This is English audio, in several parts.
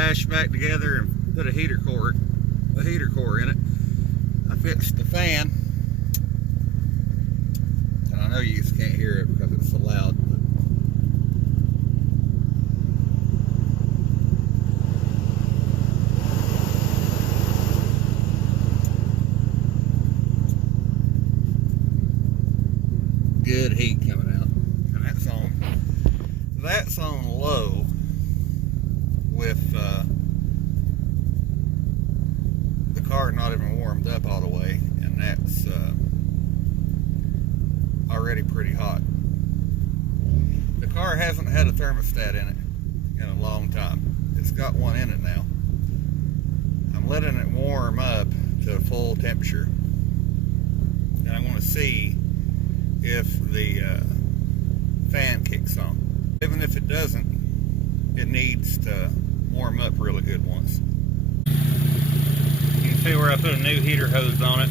dash back together and put a heater core in it. I fixed the fan, and I know you just can't hear it because it's so loud. Good heat coming out, and that's on low with the car not even warmed up all the way, and that's already pretty hot. The car hasn't had a thermostat in it in a long time. It's got one in it now. I'm letting it warm up to full temperature, and I want to see if the fan kicks on. Even if it doesn't, it needs to warm up really good once. You can see where I put a new heater hose on it,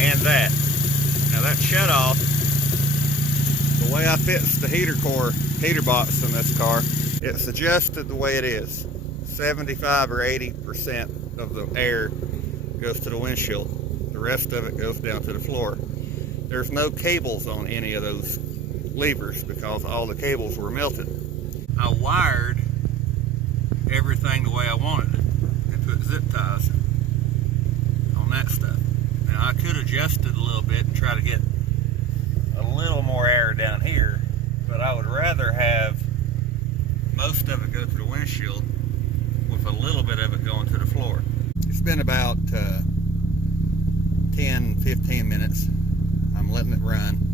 and that. Now that shut off. The way I fixed the heater box in this car, it's adjusted the way it is. 75 or 80% of the air goes to the windshield. The rest of it goes down to the floor. There's no cables on any of those levers because all the cables were melted. I wired everything the way I wanted it and put zip ties on that stuff. Now I could adjust it a little bit and try to get a little more air down here, but I would rather have most of it go to the windshield with a little bit of it going to the floor. It's been about 10-15 minutes. I'm letting it run.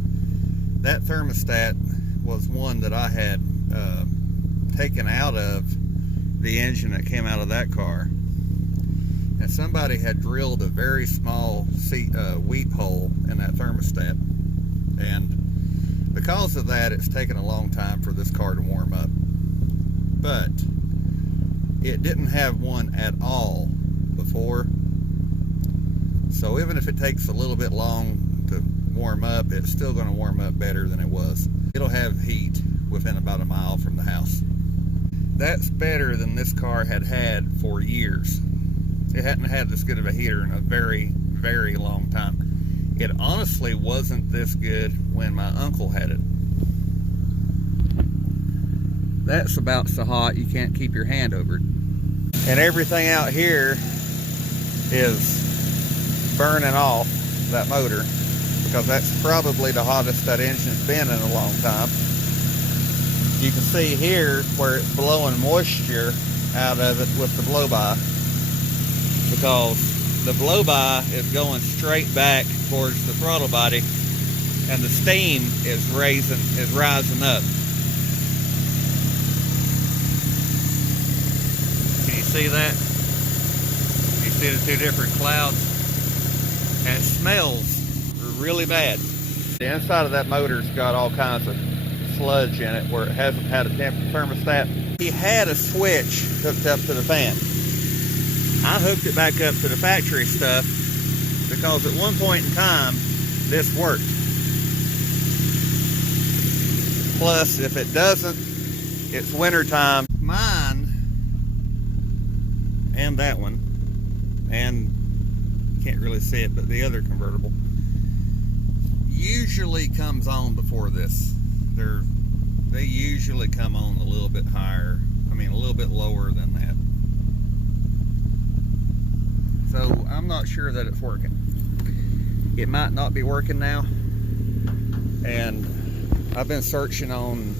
That thermostat was one that I had taken out of the engine that came out of that car, and somebody had drilled a very small weep hole in that thermostat, and because of that it's taken a long time for this car to warm up. But it didn't have one at all before, so even if it takes a little bit long to warm up, it's still going to warm up better than it was. It'll have heat within about a mile from the house. That's better than this car had for years. It hadn't had this good of a heater in a very, very long time. It honestly wasn't this good when my uncle had it. That's about so hot you can't keep your hand over it. And everything out here is burning off that motor, because that's probably the hottest that engine's been in a long time. You can see here where it's blowing moisture out of it with the blow-by, because the blow-by is going straight back towards the throttle body, and the steam is rising up. Can you see that? You see the two different clouds? And it smells really bad. The inside of that motor's got all kinds of sludge in it where it hasn't had a thermostat. He had a switch hooked up to the fan. I hooked it back up to the factory stuff because at one point in time this worked. Plus, if it doesn't, it's winter time. Mine and that one, and you can't really see it, but the other convertible usually comes on before this. They usually come on a little bit higher, a little bit lower than that. So I'm not sure that it's working. It might not be working now, and I've been searching on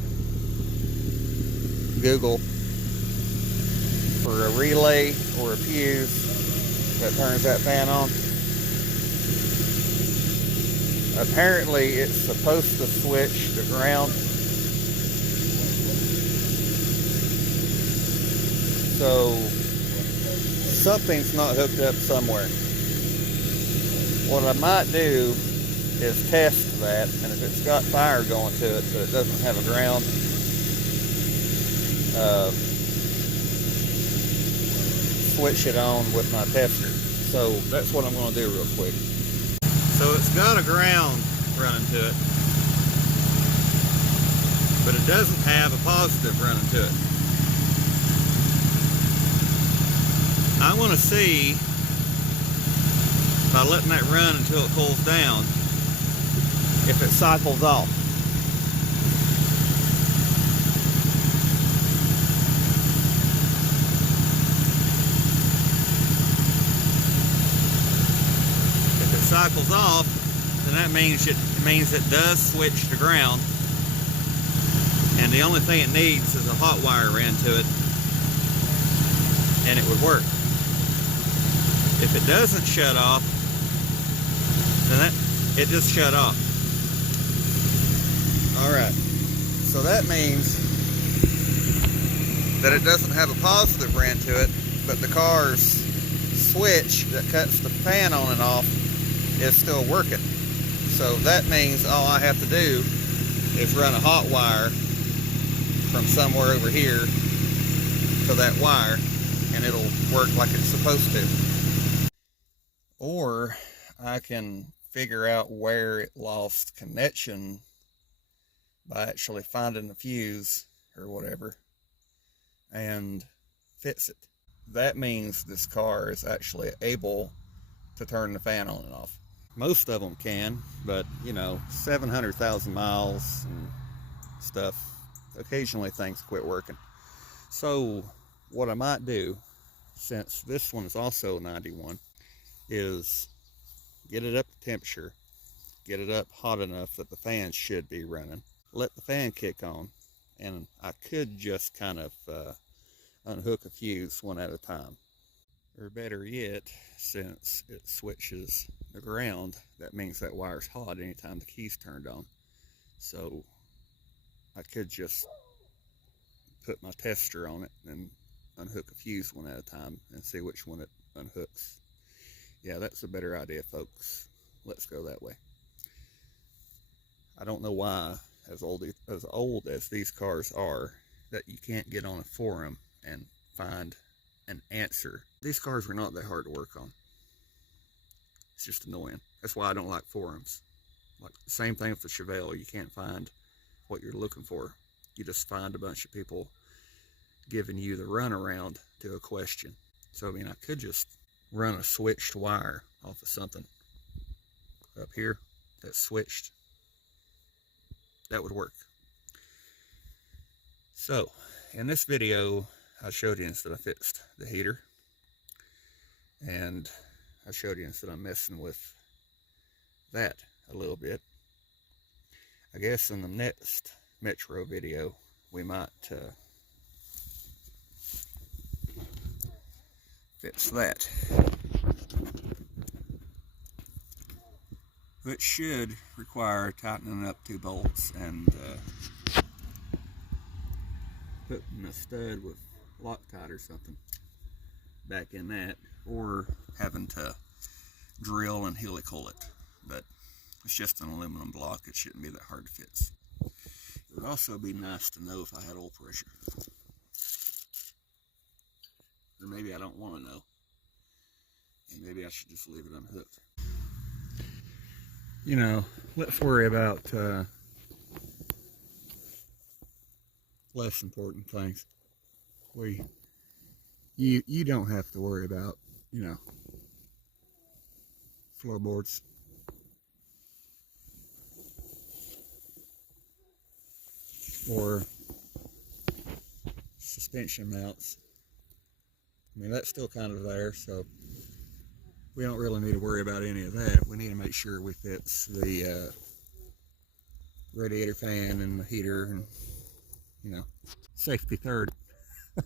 Google for a relay or a fuse that turns that fan on. Apparently it's supposed to switch to ground. So something's not hooked up somewhere. What I might do is test that, and if it's got fire going to it but it doesn't have a ground, switch it on with my tester. So that's what I'm going to do real quick. So it's got a ground running to it, but it doesn't have a positive running to it. I want to see, by letting that run until it cools down, if it cycles off. If it cycles off, then that means it does switch to ground, and the only thing it needs is a hot wire ran to it, and it would work. If it doesn't shut off, then it just shut off. Alright, so that means that it doesn't have a positive ran to it, but the car's switch that cuts the fan on and off is still working. So that means all I have to do is run a hot wire from somewhere over here to that wire, and it'll work like it's supposed to. Or I can figure out where it lost connection by actually finding the fuse or whatever and fix it. That means this car is actually able to turn the fan on and off. Most of them can, but you know, 700,000 miles and stuff, occasionally things quit working. So what I might do, since this one is also 91, is get it up to temperature, get it up hot enough that the fan should be running, let the fan kick on, and I could just kind of unhook a fuse one at a time. Or better yet, since it switches the ground, that means that wire's hot anytime the key's turned on. So I could just put my tester on it and unhook a fuse one at a time and see which one it unhooks. Yeah, that's a better idea, folks. Let's go that way. I don't know why, as old as these cars are, that you can't get on a forum and find an answer. These cars were not that hard to work on. It's just annoying. That's why I don't like forums. Like the same thing with the Chevelle. You can't find what you're looking for. You just find a bunch of people giving you the runaround to a question. So I mean, I could just run a switched wire off of something up here that's switched. That would work. So in this video, I showed you that I fixed the heater, and I showed you that I'm messing with that a little bit. I guess in the next Metro video we might fix that, which should require tightening up 2 bolts and putting a stud with Loctite or something back in that, or having to drill and helical it. But it's just an aluminum block. It shouldn't be that hard to fix. It would also be nice to know if I had oil pressure, or maybe I don't want to know, and maybe I should just leave it unhooked. You know, let's worry about less important things. You don't have to worry about, you know, floorboards. Or suspension mounts. I mean, that's still kind of there, so we don't really need to worry about any of that. We need to make sure we fix the radiator fan and the heater, and, you know, safety third. I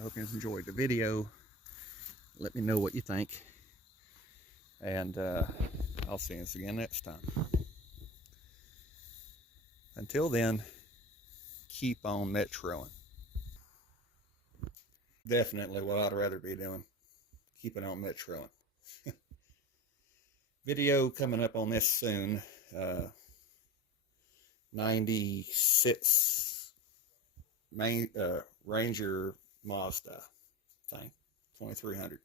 hope you enjoyed the video. Let me know what you think, and I'll see you again next time. Until then, keep on Metroing. Definitely what I'd rather be doing, keeping on Metroing. Video coming up on this soon. 96 Ranger Mazda thing, 2300.